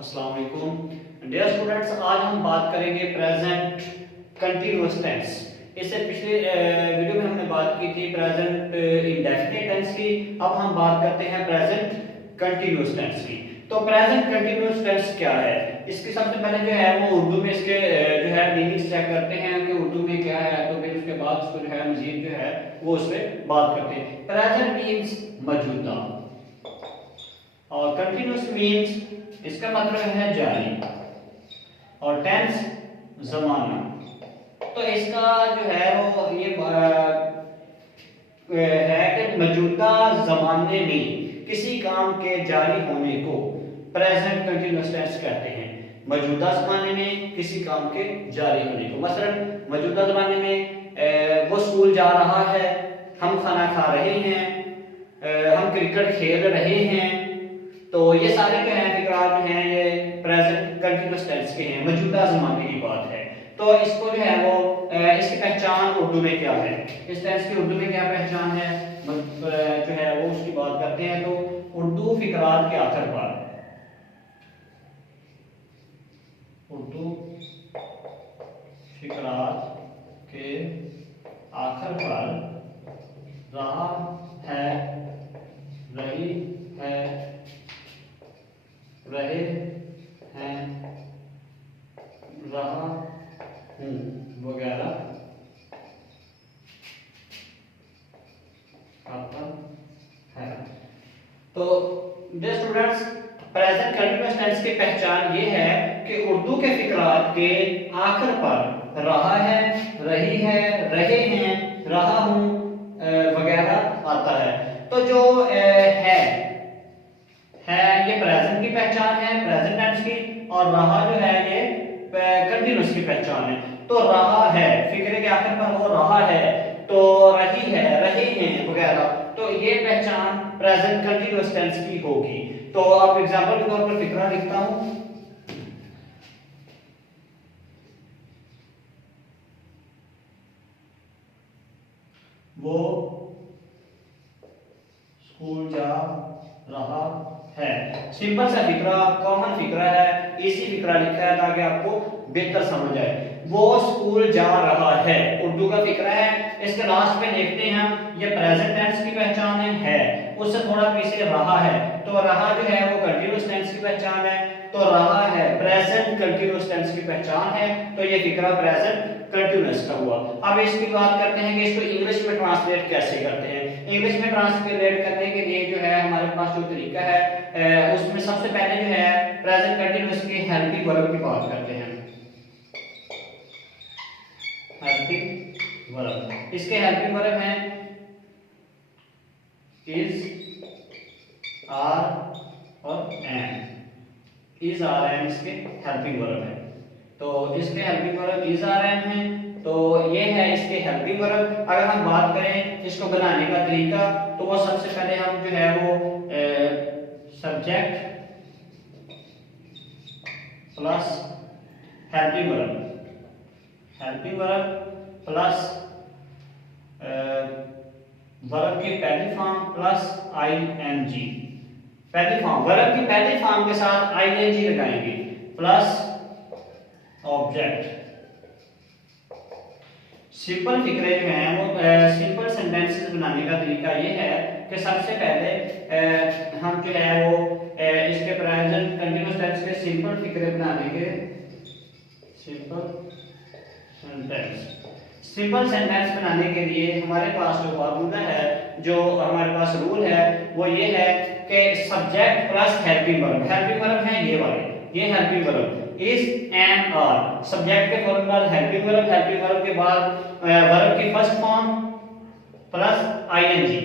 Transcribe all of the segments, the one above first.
अस्सलाम वालेकुम dear students. आज हम बात करेंगे प्रेजेंट कंटीन्यूअस टेंस। इससे पिछले वीडियो में हमने बात की थी प्रेजेंट इंडेफिनिट टेंस की। अब हम बात करते हैं प्रेजेंट कंटीन्यूअस टेंस की। तो प्रेजेंट कंटीन्यूअस टेंस क्या है, इसके सबसे पहले जो है वो उर्दू में इसके जो है मीनिंग चेक करते हैं कि उर्दू में क्या है, तो फिर उसके बाद उसको जो है मजीद जो है वो उस पर बात करते हैं। प्रेजेंट मीन्स मौजूदा और कंटीन्यूअस मीन्स इसका मतलब है जारी और टेंस जमाना। तो इसका जो है वो ये है कि मौजूदा जमाने में किसी काम के जारी होने को प्रेजेंट कंटीन्यूअस टेंस कहते हैं। मौजूदा जमाने में किसी काम के जारी होने को, मसलन मौजूदा जमाने में वो स्कूल जा रहा है, हम खाना खा रहे हैं, हम क्रिकेट खेल रहे हैं, तो ये सारे जो है फिक्रात जो हैं ये प्रेजेंट कंटीन्यूअस टेंस के हैं, मौजूदा जमाने की बात है। तो इसको जो है वो इसकी पहचान उर्दू में क्या है, इस टेंस की उर्दू में क्या पहचान है जो है वो उसकी बात करते हैं। तो उर्दू फिक्रात के आखिर पर, उर्दू फिक्रात के आखिर पर रहा है, रही है, रहे हैं, रहा हूं वगैरह आता है। तो dear students, present continuous tense की पहचान ये है कि उर्दू के फिक्रात के आखिर पर रहा है, रही है, रहे हैं, रहा हूं वगैरह आता है। तो जो है ये प्रेजेंट की पहचान है, प्रेजेंट टेंस की, और रहा जो है ये कंटीन्यूअस की पहचान है। तो रहा है फिक्रे के आखिर पर वो रहा है, तो रही है, रहे हैं वगैरह, तो ये पहचान प्रेजेंट कंटीन्यूअस टेंस की होगी। तो अब एग्जांपल के तौर पर फिक्रा लिखता हूं, वो स्कूल जा रहा है। सिंपल सा फिक्रा, कॉमन फिक्रा है, इसी फिक्रा लिखा है ताकि आपको बेहतर समझ आए। वो स्कूल जा रहा है उर्दू का फिक्रा है, इसके लास्ट पे देखते हैं हम, ये प्रेजेंट टेंस की पहचान है, उससे थोड़ा पीछे रहा है, तो रहा जो है वो कंटीन्यूअस टेंस की पहचान है, तो रहा है प्रेजेंट कंटीन्यूअस टेंस की पहचान है। तो ये फिक्रा प्रेजेंट कंटीन्यूअस का हुआ। अब इसकी बात करते हैं कि इसको इंग्लिश में ट्रांसलेट कैसे करते हैं। इंग्लिश में ट्रांसलेट करने के लिए जो है हमारे पास जो तरीका है उसमें सबसे पहले जो है प्रेजेंट कंटीन्यूअस के हेल्पिंग वर्ब की बात करते हैं। हेल्पिंग वर्ब, इसके हेल्पिंग वर्ब हैं इज, आर और एम। इज, आर, एम इसके हेल्पिंग वर्ब है। तो इसके helping verb is, are, am है, तो ये है इसके हेल्पिंग वर्ब। अगर हम बात करें इसको बनाने का तरीका, तो वो सबसे पहले हम जो है वो subject plus helping verb, helping verb plus verb की पहली फॉर्म प्लस आईएनजी। पहली फॉर्म, वर्ब की पहली फॉर्म के साथ आईएनजी लगाएंगे प्लस ऑब्जेक्ट। सिंपल फिक्रे जो हैं वो सिंपल सेंटेंसेस बनाने का तरीका ये है कि सबसे पहले हम जो है वो इसके प्रेजेंट कंटीन्यूअस टेंस के सिंपल फिक्रे बनाने के सिंपल सेंटेंस बनाने के लिए हमारे पास जो फार्मूला है, जो हमारे पास रूल है, वो ये है कि subject plus helping verb. Helping verb है ये वाले, ये helping verb is, am, are. Subject के फॉर्म बाद हेल्पिंग वर्ब, हेल्पिंग वर्ब के बाद वर्ब की first form plus ING,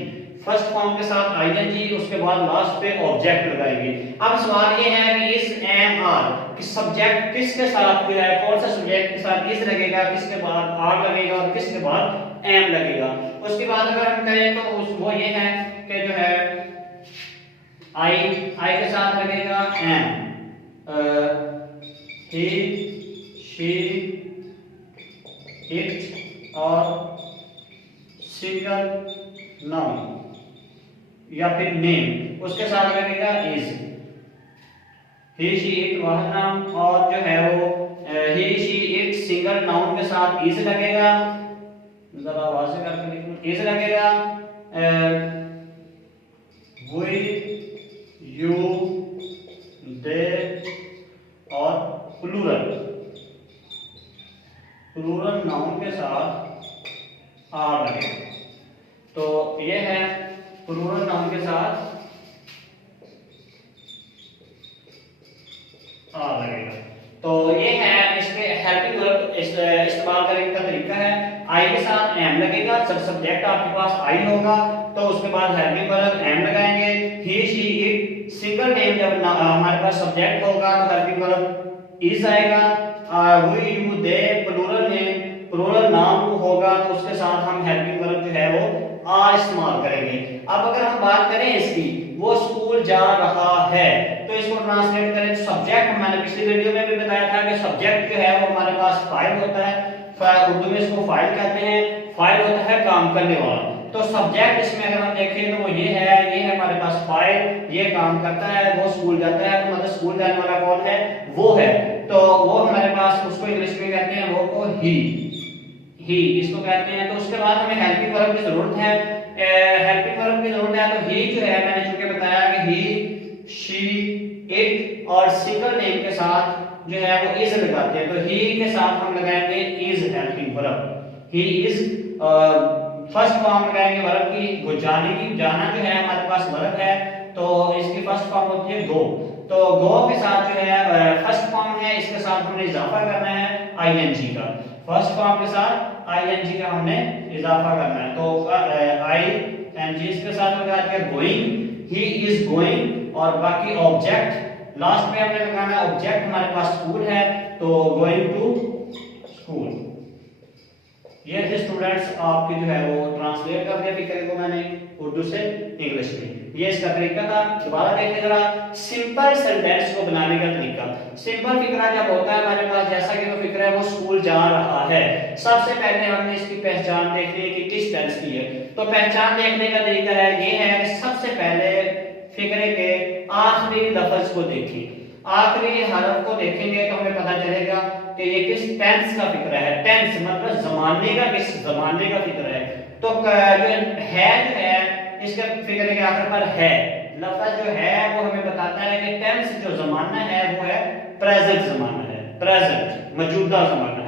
first form के साथ आईएनजी, उसके बाद लास्ट पे ऑब्जेक्ट लगाएंगे। अब सवाल ये है कि इस, एम, आर कि सब्जेक्ट किसके साथ है, कौन सा सब्जेक्ट के साथ इस लगेगा, किसके बाद आर लगेगा और किसके बाद एम लगेगा। उसके बाद अगर हम करें तो वो ये है कि जो है आई के साथ लगेगा एम, he, she, it और सिंगल नाउन या फिर नेम, उसके साथ लगेगा इज। ही शी इट वाहद नाम, और जो है वो ही शी इट सिंगल नाउन के साथ इज लगेगा, जरा आवाज से करके लिखूं, इज लगेगा। वी यू दे और प्लूरल नाउन के साथ आर लगेगा। तो ये है प्लूरल नाउन के साथ आर लगेगा। तो ये है इसके हेल्पिंग वर्ब इस्तेमाल करने का तरीका है। आई के साथ एम लगेगा, जब सब्जेक्ट आपके पास आई होगा तो उसके बाद हेल्पिंग वर्ब एम लगाएंगे। ही शी इट सिंगल नेम जब हमारे पास सब्जेक्ट होगा तो हेल्पिंग वर्ब इज आएगा। वी यू दे प्लूरल नाम होगा तो उसके साथ हम हेल्पिंग वर्ब जो है वो आर इस्तेमाल करेंगे। अब अगर हम बात करें इसकी, वो स्कूल जा रहा है, तो इसको ट्रांसलेट करें तो सब्जेक्ट, मैंने पिछली वीडियो में भी बताया था कि सब्जेक्ट जो है वो हमारे पास फाइल होता है, उर्दू में इसको फाइल कहते हैं, फाइल होता है काम करने वाला। तो सब्जेक्ट इसमें अगर हम देखें तो वो ये है हमारे पास फाइल, ये काम करता है, वो स्कूल जाता है, तो मतलब स्कूल जाने वाला कौन है, वो है। तो वो हमारे पास उसको इंग्लिश में कहते हैं, वो को ही इसको कहते हैं। तो उसके बाद हमें हेल्पिंग वर्ब की जरूरत है। हेल्पिंग वर्ब की जरूरत है तो ही जो है मैंने चूंकि बताया कि ही शी इट और सिंगल नेम के साथ जो है वो इज लगाते हैं, तो ही के साथ हम लगाएंगे is helping verb. He is first form लगाएंगे वर्ब की, वो जाने की, जाना जो है हमारे पास वर्ब है, तो इसकी फर्स्ट फॉर्म होती है गो। तो गो के साथ जो है फर्स्ट फॉर्म है, इसके साथ हमने इजाफा करना है आईएनजी का, फर्स्ट फॉर्म के साथ आईएनजी का हमने इजाफा करना है। तो आईएनजी इसके साथ लगा दिया गोइंग, ही इज गोइंग, और बाकी ऑब्जेक्ट लास्ट में हमने लगाना है, ऑब्जेक्ट हमारे पास स्कूल है तो गोइंग टू स्कूल। ये थे स्टूडेंट्स आपकी जो है वो ट्रांसलेट कर दिया फिक्रे को मैंने उर्दू से इंग्लिश में, ये इसका तरीका था। दोबारा देखें जरा सिंपल सेंटेंस को बनाने का तरीका। सिंपल फिक्रा जब होता है हमारे पास, जैसा कि वो फिक्रा है वो स्कूल जा रहा है, सबसे पहले हमने इसकी पहचान देखनी है कि किस टेंस की है। तो पहचान देखने का तरीका है ये है कि सबसे पहले फिक्रे के आखिरी लफ्ज को देखें, आखिरी हरफ को देखेंगे तो हमें पता चलेगा कि ये किस टेंस का फिक्र है। टेंस मतलब जमाने का, किस जमाने का फिक्र है। तो जो है इसके फिक्र के आखिर पर है लफ्ज जो है वो हमें बताता है कि टेंस जो जमाना है वो है प्रेजेंट जमाना है, प्रेजेंट मौजूदा जमाना है।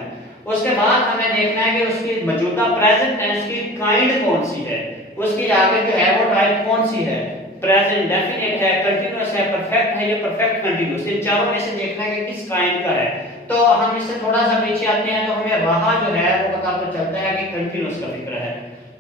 उसके बाद हमें देखना है कि उसकी मौजूदा प्रेजेंट टेंस की काइंड कौन सी है, उसकी आगे जो है वो टाइप कौन सी है, प्रेजेंट डेफिनेट है, कंटीन्यूअस है, परफेक्ट है, ये परफेक्ट कंटीन्यूअस, इन चारों में से देखना है कि किस काइंड का है। तो हम इससे थोड़ा सा पीछे आते हैं तो हमें रहा जो है वो पता तो चलता है कि कंटीन्यूअस का फिक्र है,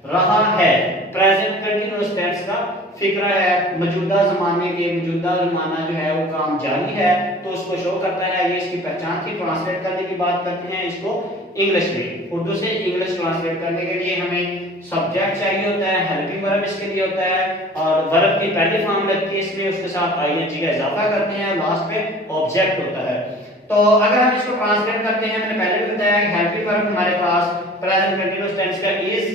रहा है प्रेजेंट कंटीन्यूअस टेंस का फिक्र है, मौजूदा जमाने के, मौजूदा जमाना जो है वो काम जारी है, तो उसको शो करता है। ये इसकी पहचान की ट्रांसलेट करने की बात करते हैं इसको इंग्लिश में, उर्दू से इंग्लिश ट्रांसलेट करने के लिए हमें सब्जेक्ट चाहिए होता है, हेल्पिंग वर्ब इसके लिए होता है, और वर्ब की पहली फॉर्म लगती है इसमें, उसके साथ आईएनजी का इजाफा करते हैं, लास्ट में ऑब्जेक्ट होता है। तो अगर हम इसको ट्रांसलेट करते हैं, मैंने पहले भी बताया कि हेल्पिंग वर्ब हमारे पास प्रेजेंट कंटीन्यूअस टेंस का इज,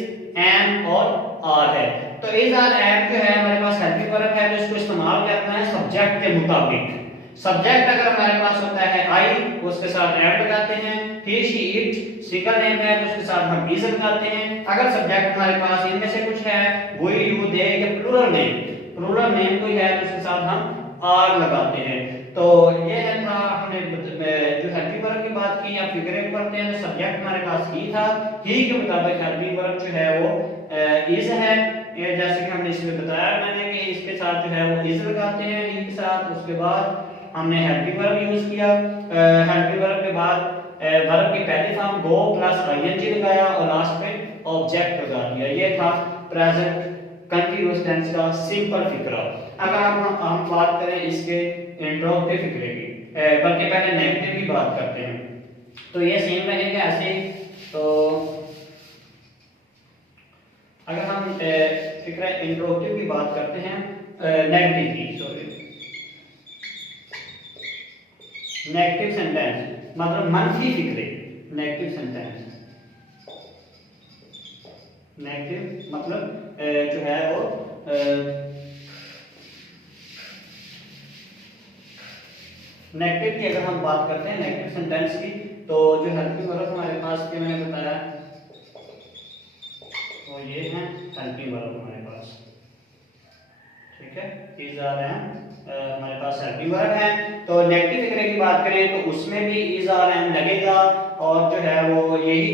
एम और आर है। तो इज आर एम जो है हमारे पास हेल्पिंग वर्ब है, तो इसको इस्तेमाल करना है सब्जेक्ट के मुताबिक। सब्जेक्ट अगर हमारे पास होता है आई, उसके साथ एम लगाते हैं, ही शी इट सिंगल नेम है तो उसके साथ हम इज लगाते हैं। अगर सब्जेक्ट हमारे पास इनमें से कुछ है, वी यू दे या प्लूरल नेम कोई है तो उसके साथ हम आर लगाते हैं। तो ये है था हमने जो हेल्पिंग वर्ब की बात की, या फिक्रे को करते हैं तो सब्जेक्ट हमारे पास ही था, ही के मुताबिक हेल्पिंग वर्ब जो है वो इज है, जैसे कि हमने इसमें बताया मैंने कि इसके साथ जो है वो इज लगाते हैं ही के साथ। उसके बाद हमने हेल्पिंग वर्ब यूज किया, हेल्पिंग वर्ब के बाद वर्ब की पहली फॉर्म गो प्लस आईएनजी लगाया और लास्ट में ऑब्जेक्ट लगा दिया। ये था प्रेजेंट कंटीन्यूअस टेंस का सिंपल फिक्रा। अगर हम बात करें इसके इंट्रोगेटिव फिक्रे की, बल्कि पहले नेगेटिव की बात करते हैं, तो ये सेम रहेगा ऐसे। तो अगर हम फिक्रा इंट्रोगेटिव की बात करते हैं, नेगेटिव की, सॉरी नेगेटिव सेंटेंस मतलब मनफी फिक्रे, नेगेटिव सेंटेंस, नेगेटिव मतलब जो है वो नेगेटिव की अगर हम बात करते हैं नेगेटिव सेंटेंस की, तो जो हेल्पिंग वर्ब हमारे पास के मैंने बताया तो ये है हेल्पिंग वर्ब हमारे पास। ठीक है, इज आर एम हमारे पास हेल्पिंग वर्ब है। तो नेगेटिव फिक्रे की बात करें तो उसमें भी इज आर एम लगेगा, और जो है वो यही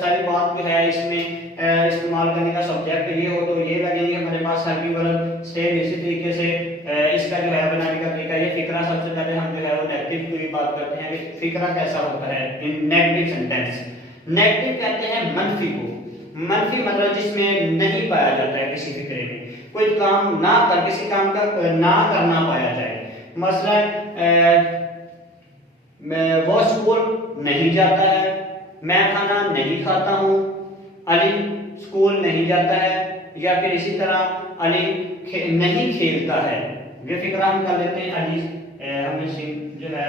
सारी बात जो है इसमें इस्तेमाल करने का सब्जेक्ट ये हो तो ये लगेंगे हमारे पास हेल्पिंग वर्ब। सेम इसी तरीके से इसका जो है बनाने का तरीका, ये फिक्रा सबसे पहले हम जो है वो नेगेटिव की बात करते हैं कि फिक्रा कैसा होता है इन नेगेटिव सेंटेंस। नेगेटिव कहते हैं मंफी को, मंफी मतलब जिसमें नहीं पाया जाता है किसी फिक्रे में, कोई काम ना कर, किसी काम का ना करना पाया जाए। मसलन वो स्कूल नहीं जाता है, मैं खाना नहीं खाता हूँ, अली स्कूल नहीं जाता है, या फिर इसी तरह अली नहीं खेलता है। ये फिक्रा हम कर लेते हैं अली हमें जो है